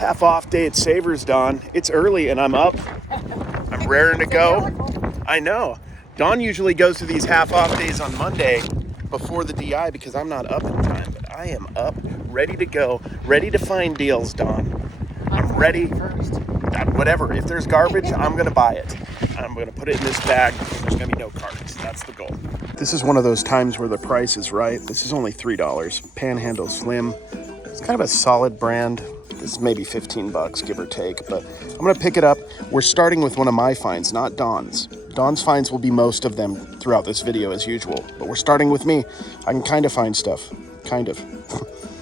Half off day at Savers, Dawn. It's early and I'm up. I'm raring to go. I know. Dawn usually goes to these half off days on Monday before the DI because I'm not up in time. But I am up, ready to go, ready to find deals, Dawn. I'm ready. Whatever. If there's garbage, I'm going to buy it. I'm going to put it in this bag. There's going to be no carts. That's the goal. This is one of those times where the price is right. This is only $3. Panhandle Slim. It's kind of a solid brand. This is maybe 15 bucks, give or take, but I'm gonna pick it up. We're starting with one of my finds, not Dawn's. Dawn's finds will be most of them throughout this video as usual, but we're starting with me. I can kind of find stuff, kind of.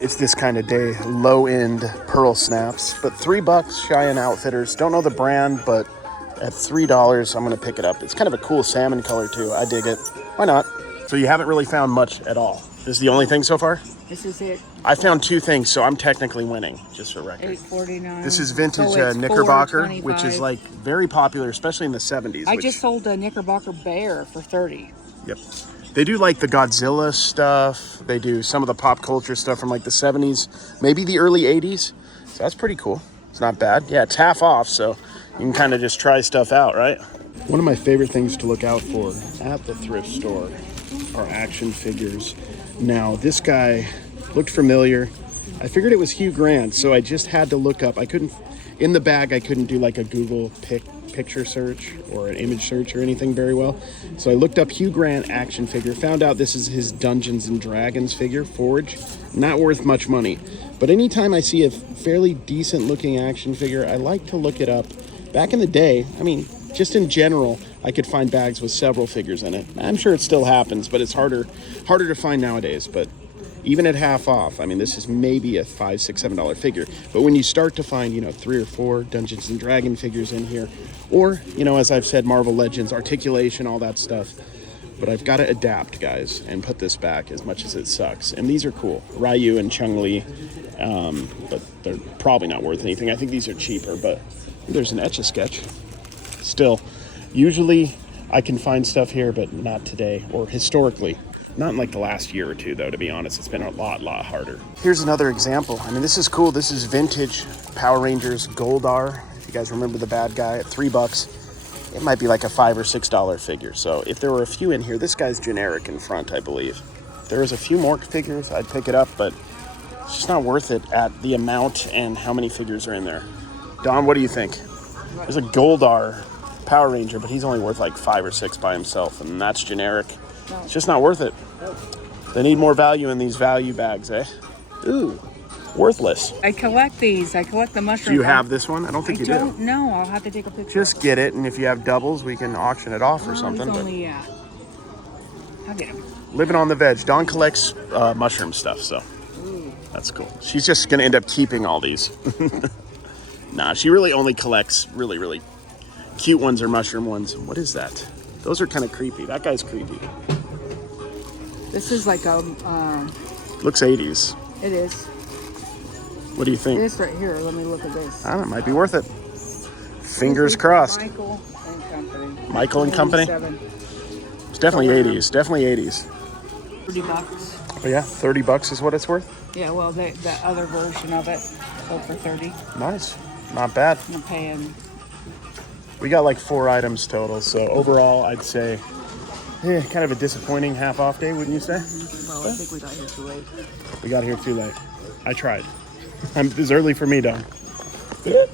It's this kind of day, low-end pearl snaps, but $3, Cheyenne Outfitters. Don't know the brand, but at $3, I'm gonna pick it up. It's kind of a cool salmon color too, I dig it. Why not? So you haven't really found much at all. This is the only thing so far? This is it. I found 2 things, so I'm technically winning, just for record. $8.49. This is vintage Knickerbocker, which is like very popular, especially in the 70s. I just sold a Knickerbocker bear for $30. Yep. They do like the Godzilla stuff. They do some of the pop culture stuff from like the 70s, maybe the early 80s. So that's pretty cool. It's not bad. Yeah, it's half off, so you can kind of just try stuff out, right? One of my favorite things to look out for at the thrift store are action figures. Now, this guy looked familiar. I figured it was Hugh Grant, so I just had to look up. I couldn't, in the bag, I couldn't do like a Google picture search or an image search or anything very well. So I looked up Hugh Grant action figure, found out this is his Dungeons and Dragons figure, Forge. Not worth much money. But anytime I see a fairly decent looking action figure, I like to look it up. Back in the day, I mean, just in general, I could find bags with several figures in it. I'm sure it still happens, but it's harder to find nowadays. But even at half off, I mean, this is maybe a $5, $6, $7 figure. But when you start to find, 3 or 4 Dungeons and Dragon figures in here, or, as I've said, Marvel Legends, articulation, all that stuff. But I've got to adapt, guys, and put this back as much as it sucks. And these are cool. Ryu and Chun-Li, but they're probably not worth anything. I think these are cheaper, but there's an Etch-a-Sketch. Still, usually I can find stuff here, but not today, or historically. Not in like the last year or two, though, to be honest. It's been a lot harder. Here's another example. I mean, this is cool. This is vintage Power Rangers Goldar. If you guys remember the bad guy, at $3. It might be like a $5 or $6 figure. So if there were a few in here, this guy's generic in front, I believe. If there was a few more figures, I'd pick it up, but it's just not worth it at the amount and how many figures are in there. Don, what do you think? There's a Goldar Power Ranger, but he's only worth like $5 or $6 by himself, and that's generic. No. It's just not worth it. They need more value in these value bags, eh? Ooh, worthless. I collect these. I collect the mushrooms. Do you have this one? I don't think you do. I don't know. I'll have to take a picture. Just get it, and if you have doubles, we can auction it off or something. Only, yeah. I'll get them. Living on the veg. Dawn collects mushroom stuff, so that's cool. She's just going to end up keeping all these. Nah, she really only collects really cute ones or mushroom ones. What is that? Those are kind of creepy. That guy's creepy. This is like a... Looks 80s. It is. What do you think? This right here. Let me look at this. I don't know. It might be worth it. Fingers crossed. Michael and Company. Michael and Company? It's definitely 80s. Definitely 80s. $30. Oh yeah? $30 is what it's worth? Yeah, well, the other version of it sold for $30. Nice. Not bad. I'm paying... We got like 4 items total, so overall, I'd say kind of a disappointing half off day, wouldn't you say? Well, I think we got here too late. We got here too late. I tried. It was early for me, Don.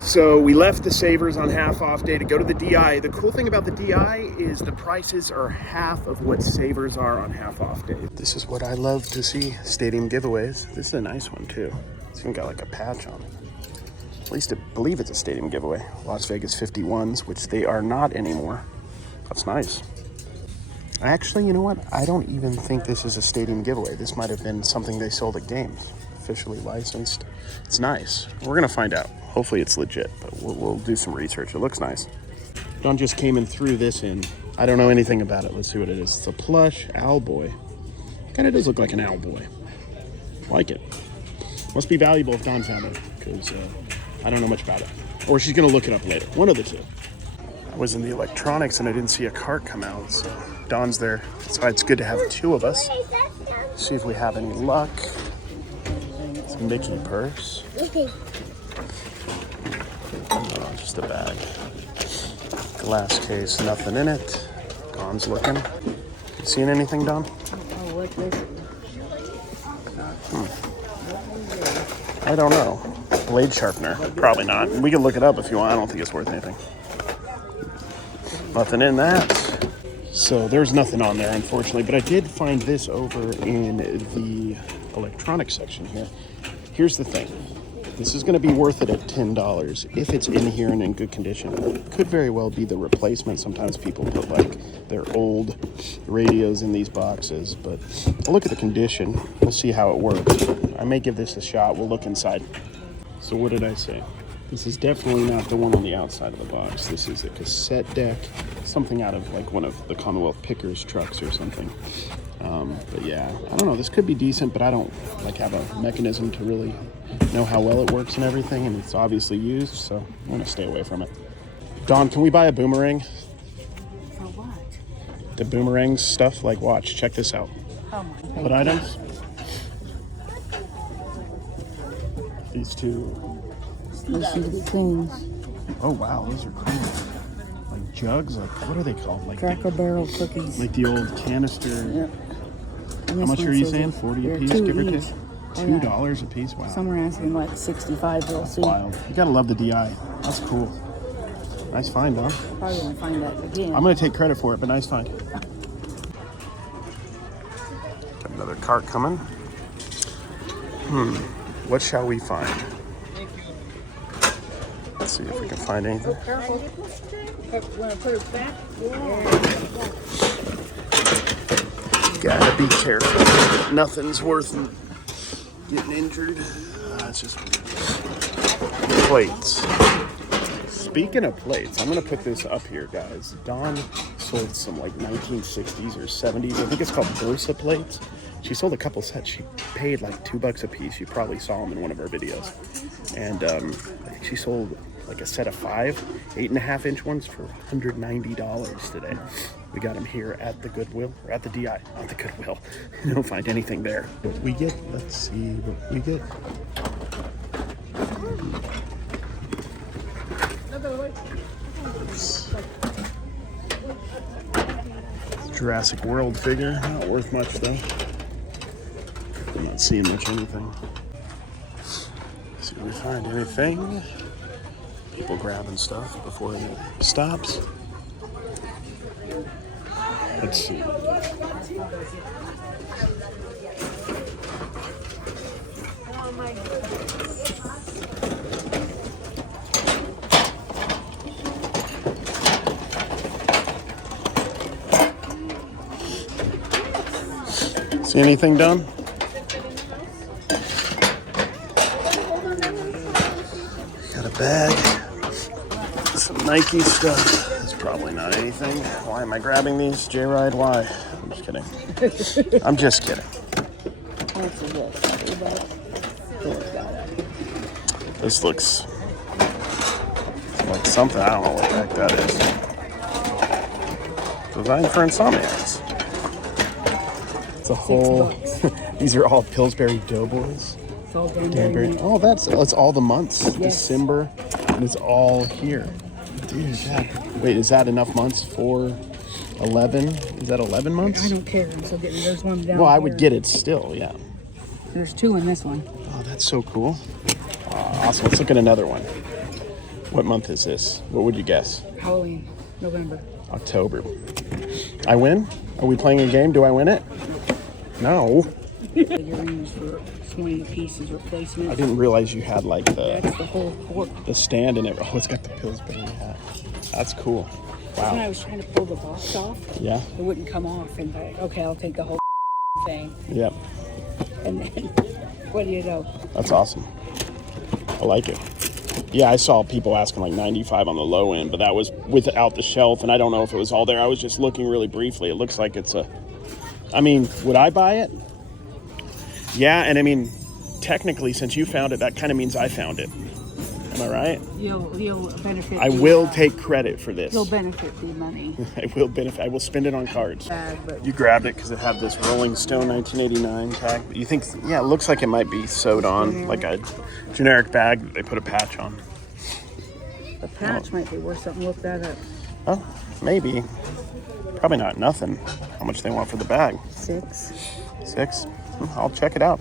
So we left the Savers on half off day to go to the DI. The cool thing about the DI is the prices are half of what Savers are on half off day. This is what I love to see, stadium giveaways. This is a nice one too. It's even got like a patch on it. At least I believe it's a stadium giveaway. Las Vegas 51s, which they are not anymore. That's nice. Actually, you know what? I don't even think this is a stadium giveaway. This might have been something they sold at games. Officially licensed. It's nice. We're gonna find out. Hopefully it's legit, but we'll do some research. It looks nice. Don just came and threw this in. I don't know anything about it. Let's see what it is. It's a plush Owlboy. Kind of does look like an Owlboy. Like it. Must be valuable if Don found it, because I don't know much about it. Or she's gonna look it up later. One of the two. I was in the electronics and I didn't see a cart come out, so Don's there. That's why it's good to have 2 of us. See if we have any luck. It's a Mickey purse. just a bag. Glass case, nothing in it. Don's looking. You seeing anything, Don? Oh, what is it? I don't know. Blade sharpener. Probably not. We can look it up if you want. I don't think it's worth anything. Nothing in that. So there's nothing on there, unfortunately. But I did find this over in the electronics section here. Here's the thing. This is going to be worth it at $10 if it's in here and in good condition. It could very well be the replacement. Sometimes people put like their old radios in these boxes, but I'll look at the condition. We'll see how it works. I may give this a shot. We'll look inside. So what did I say? This is definitely not the one on the outside of the box. This is a cassette deck, something out of like one of the Commonwealth Pickers trucks or something. But yeah, I don't know. This could be decent, but I don't like have a mechanism to really know how well it works and everything, and it's obviously used, so I'm gonna stay away from it. Dawn, can we buy a boomerang? For what? The boomerang stuff, like watch, check this out. Oh my God. What items? These two. Those need to be cleaned. Oh wow, those are cool. Like jugs, like what are they called? Like Cracker Barrel cookies. like the old canister. Yep. How much are you saying? 40 a piece, give or take? $2 a piece? Wow. Some are asking like 65, we'll see. Wild. You gotta love the DI. That's cool. Nice find, Don. Probably gonna find that again. I'm gonna take credit for it, but nice find. Got another cart coming. What shall we find? Let's see if we can find anything. Careful. Wanna put it back? Gotta be careful. Nothing's worth getting injured. It's just plates. Speaking of plates, I'm gonna put this up here, guys. Dawn sold some like 1960s or 70s. I think it's called Versa plates. She sold a couple sets. She paid like $2 a piece. You probably saw them in one of our videos. And I think she sold like a set of 5 8.5-inch ones for $190 today. We got them here at the Goodwill, or at the DI, not the Goodwill. You don't find anything there. What we get, let's see what we get. Jurassic World figure, not worth much though. I'm not seeing much anything. See if we find anything. People grabbing stuff before it stops. Let's see. See anything, Don? Got a bag. Some Nike stuff. It's probably not anything. Why am I grabbing these? J-Ride, why? I'm just kidding. I'm just kidding. This looks like something. I don't know what the heck that is. Designed for insomniacs. It's a whole. These are all Pillsbury Doughboys. It's all Danbury. Oh, it's all the months. Yes. December, and it's all here. Dude, wait, is that enough months for 11? Is that 11 months? I don't care. I'm still getting. There's one down. Well, I would get it still, yeah. There's 2 in this one. Oh, that's so cool. Awesome. Let's look at another one. What month is this? What would you guess? Halloween, November. October. I win? Are we playing a game? Do I win it? No. Figurines for 20 pieces replacement. I didn't realize you had like That's the whole court. the stand in it. Oh, it's got the Pillsbury hat. That's cool. When I Wow. was trying to pull the box off, Yeah. it wouldn't come off. And like, okay, I'll take the whole thing. Yep. And then, what do you know? That's awesome. I like it. Yeah, I saw people asking like 95 on the low end, but that was without the shelf, and I don't know if it was all there. I was just looking really briefly. It looks like it's a... I mean, would I buy it? Yeah, and I mean, technically, since you found it, that kind of means I found it. Am I right? You'll benefit. I will take credit for this. You'll benefit the money. I will benefit. I will spend it on cards. But You grabbed it because it had this Rolling Stone 1989 tag. You think, yeah, it looks like it might be sewed on, like a generic bag that they put a patch on. The patch might be worth something. Look that up. Oh, maybe. Probably not nothing. How much they want for the bag? 6. 6? I'll check it out.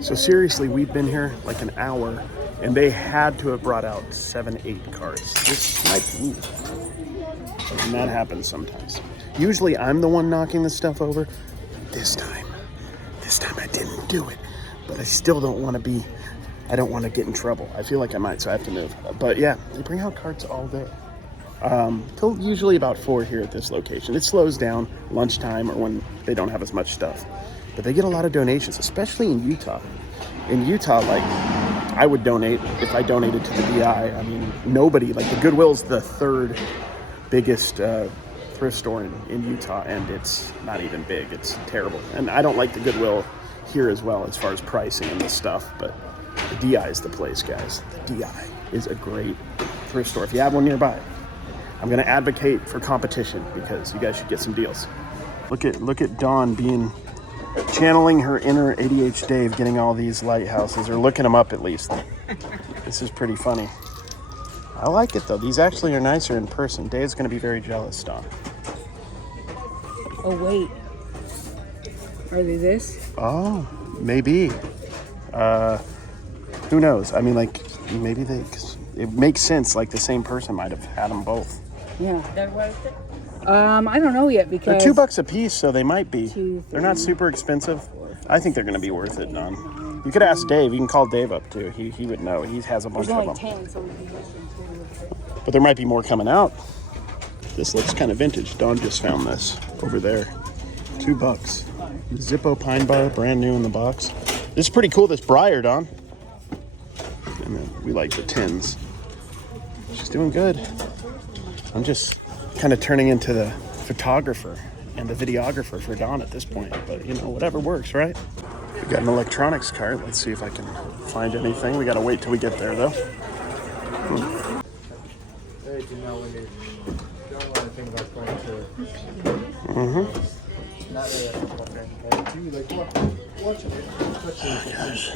So seriously, we've been here like an hour, and they had to have brought out 7, 8 carts. This might be. And that happens sometimes. Usually I'm the one knocking the stuff over. This time I didn't do it. But I still don't want to be, I don't want to get in trouble. I feel like I might, so I have to move. But yeah, they bring out carts all day. Till usually about 4 here at this location. It slows down lunchtime or when they don't have as much stuff. But they get a lot of donations, especially in Utah. In Utah, like, I would donate if I donated to the DI. I mean, nobody, like the Goodwill's the 3rd biggest thrift store in Utah, and it's not even big. It's terrible. And I don't like the Goodwill here as well as far as pricing and this stuff, but the DI is the place, guys. The DI is a great thrift store. If you have one nearby, I'm going to advocate for competition because you guys should get some deals. Look at Dawn channeling her inner ADH Dave, getting all these lighthouses, or looking them up at least. This is pretty funny. I like it though. These actually are nicer in person. Dave's going to be very jealous, Dawn. Oh, wait. Are they this? Oh, maybe. Who knows? I mean, like, maybe it makes sense. Like the same person might have had them both. Yeah. They're worth it? I don't know yet because... They're $2 a piece, so they might be. 2, 3, they're not super expensive. I think they're going to be worth it, Don. You could ask Dave. You can call Dave up, too. He would know. He has a bunch of them. 10, so we can use them too. But there might be more coming out. This looks kind of vintage. Dawn just found this over there. $2. Zippo Pine Bar, brand new in the box. This is pretty cool, this Briar, Dawn. And then we like the tins. She's doing good. I'm just kind of turning into the photographer and the videographer for Dawn at this point. But, you know, whatever works, right? We got an electronics cart. Let's see if I can find anything. We got to wait till we get there, though.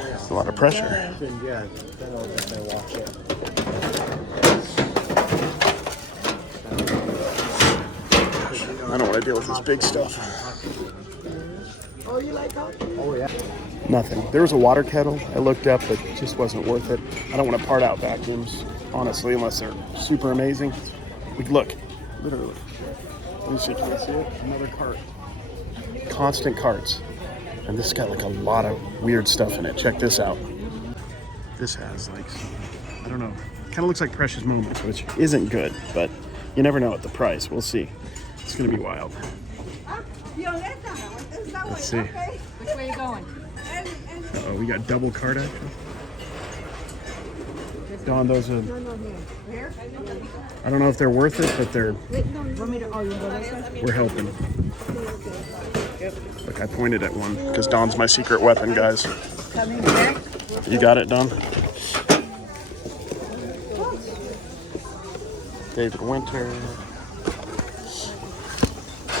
It's a lot of pressure. I don't want to deal with this big stuff. Oh, you like coffee? Oh, yeah. Nothing. There was a water kettle I looked up, but it just wasn't worth it. I don't want to part out vacuums, honestly, unless they're super amazing. Look, literally. Let me see, can you see it? Another cart. Constant carts. And this has got like a lot of weird stuff in it. Check this out. This has like, I don't know, kind of looks like Precious Moments, which isn't good, but you never know at the price. We'll see. It's going to be wild. Let's see. Which way are you going? Uh-oh, we got double cart action. Dawn, those are, I don't know if they're worth it, but we're helping. Look, I pointed at one because Dawn's my secret weapon, guys. You got it, Dawn? David Winter.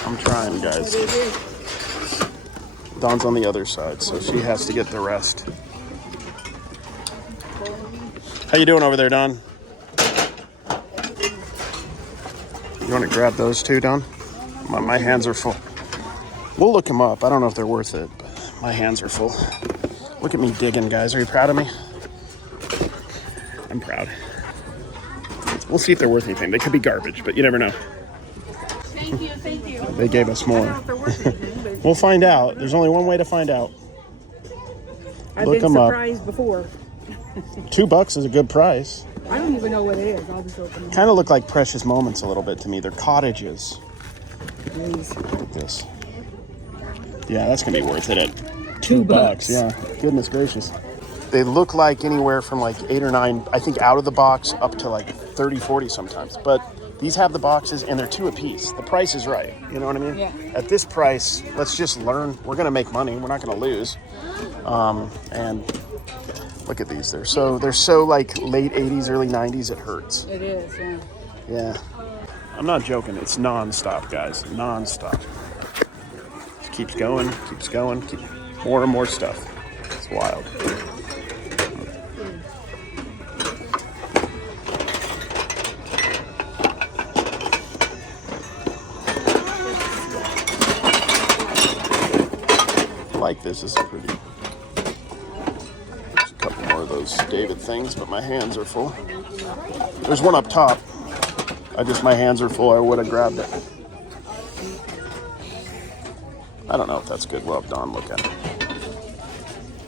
I'm trying, guys. Dawn's on the other side, so she has to get the rest. How you doing over there, Dawn? You want to grab those two, Dawn? My hands are full. We'll look them up. I don't know if they're worth it, but my hands are full. Look at me digging, guys. Are you proud of me? I'm proud. We'll see if they're worth anything. They could be garbage, but you never know. Thank you, thank you. They gave us more. We'll find out. There's only one way to find out. I've been surprised before. $2 is a good price. I don't even know what it is. I'll just open them. Kind of look like Precious Moments a little bit to me. They're cottages. Please. Look at this. Yeah, that's going to be worth it at $2. Yeah, goodness gracious. They look like anywhere from like 8 or 9, I think out of the box, up to like 30, 40 sometimes. But these have the boxes and they're 2 a piece. The price is right. You know what I mean? Yeah. At this price, let's just learn. We're going to make money. We're not going to lose. And look at these. They're so like late 80s, early 90s. It hurts. It is, yeah. Yeah. I'm not joking. It's nonstop, guys. Nonstop. Just keeps going, keep more and more stuff. It's wild. this. This is pretty. There's a couple more of those David things, but my hands are full. There's one up top. My hands are full. I would have grabbed it. I don't know if that's good. Well, Don, look at it.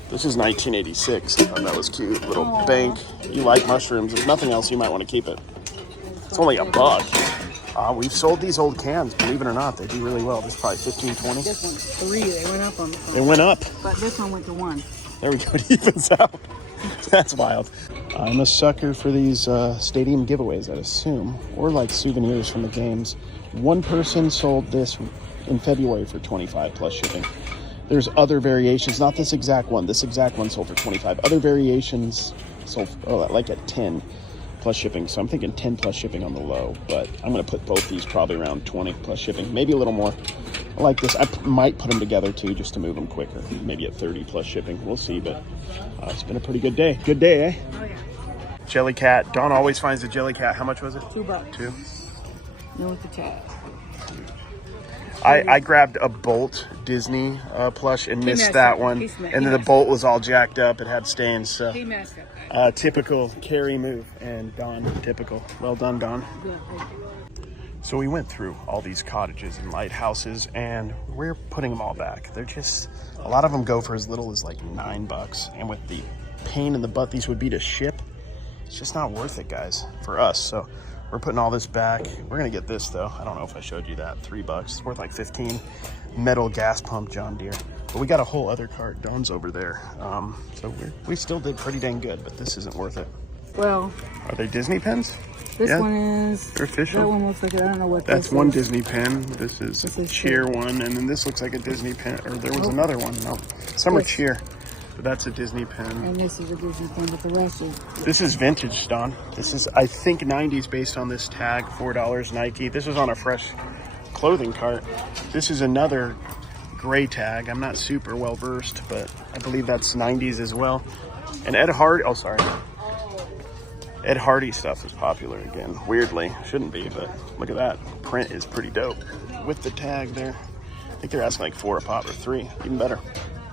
This is 1986. I thought that was cute. Little bank. You like mushrooms. If nothing else, you might want to keep it. It's only $1. We've sold these old cans. Believe it or not, they do really well. This is probably 15, 20. This one's 3. They went up on the phone. They went up. But this one went to 1. There we go. It evens out. That's wild. I'm a sucker for these stadium giveaways, I'd assume, or like souvenirs from the games. One person sold this in February for $25 plus shipping. There's other variations, not this exact one. This exact one sold for $25. Other variations sold like at 10 plus shipping. So I'm thinking 10 plus shipping on the low, but I'm going to put both these probably around 20 plus shipping, maybe a little more. I like this. I might put them together too, just to move them quicker. Maybe at 30 plus shipping. We'll see, but it's been a pretty good day. Good day, eh? Oh, yeah. Jelly cat. Dawn always finds a jelly cat. How much was it? $2. 2. No with the tag. I grabbed a Bolt Disney plush and missed that one. And then the Bolt was all jacked up. It had stains. So He messed up. typical Carrie move. And Dawn, typical. Well done, Dawn. Good. Thank you. So we went through all these cottages and lighthouses, and we're putting them all back. They're just, a lot of them go for as little as like $9. And with the pain in the butt these would be to ship, it's just not worth it, guys, for us. So we're putting all this back. We're gonna get this though. I don't know if I showed you that. $3. It's worth like 15. Metal gas pump John Deere. But we got a whole other cart. Dawn's over there. So we still did pretty dang good, but this isn't worth it. Well, Are they Disney pens? this one is. They're official. That one looks like, I don't know what That's this one is. Disney pen. This is cheer one, and then this looks like a Disney pen. Or there was another one. No, some are cheer. But that's a Disney pen. And this is a Disney pen, but the rest is. This is vintage, Don. This is, I think, 90s based on this tag. $4 Nike. This was on a fresh clothing cart. This is another gray tag. I'm not super well versed, but I believe that's 90s as well. And Ed Hardy. Oh, sorry. Ed Hardy stuff is popular again. Weirdly, shouldn't be, but look at that. Print is pretty dope with the tag there. I think they're asking like 4 a pop or 3, even better.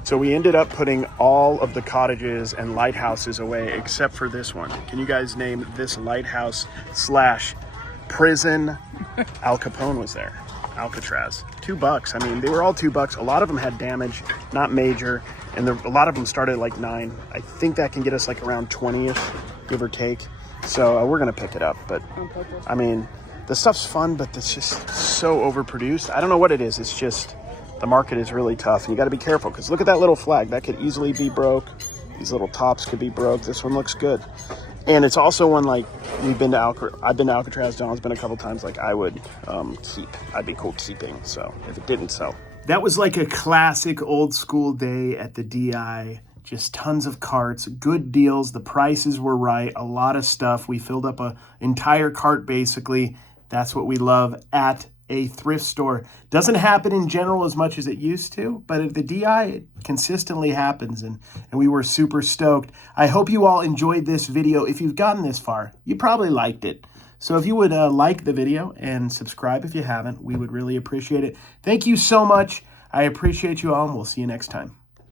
So we ended up putting all of the cottages and lighthouses away except for this one. Can you guys name this lighthouse / prison? Al Capone was there. Alcatraz. $2. I mean, they were all $2. A lot of them had damage, not major, and a lot of them started at like 9. I think that can get us like around 20-ish, give or take. So we're gonna pick it up, but I mean, the stuff's fun, but it's just so overproduced. I don't know what it is. It's just the market is really tough, and you got to be careful because look at that little flag. That could easily be broke. These little tops could be broke. This one looks good, and it's also one like I've been to Alcatraz. John's been a couple times. Like I would keep. I'd be cool keeping. So if it didn't sell, that was like a classic old school day at the DI. Just tons of carts, good deals. The prices were right. A lot of stuff. We filled up an entire cart basically. That's what we love at a thrift store. Doesn't happen in general as much as it used to, but at the DI, it consistently happens, and we were super stoked. I hope you all enjoyed this video. If you've gotten this far, you probably liked it. So if you would like the video and subscribe if you haven't, we would really appreciate it. Thank you so much. I appreciate you all, and we'll see you next time.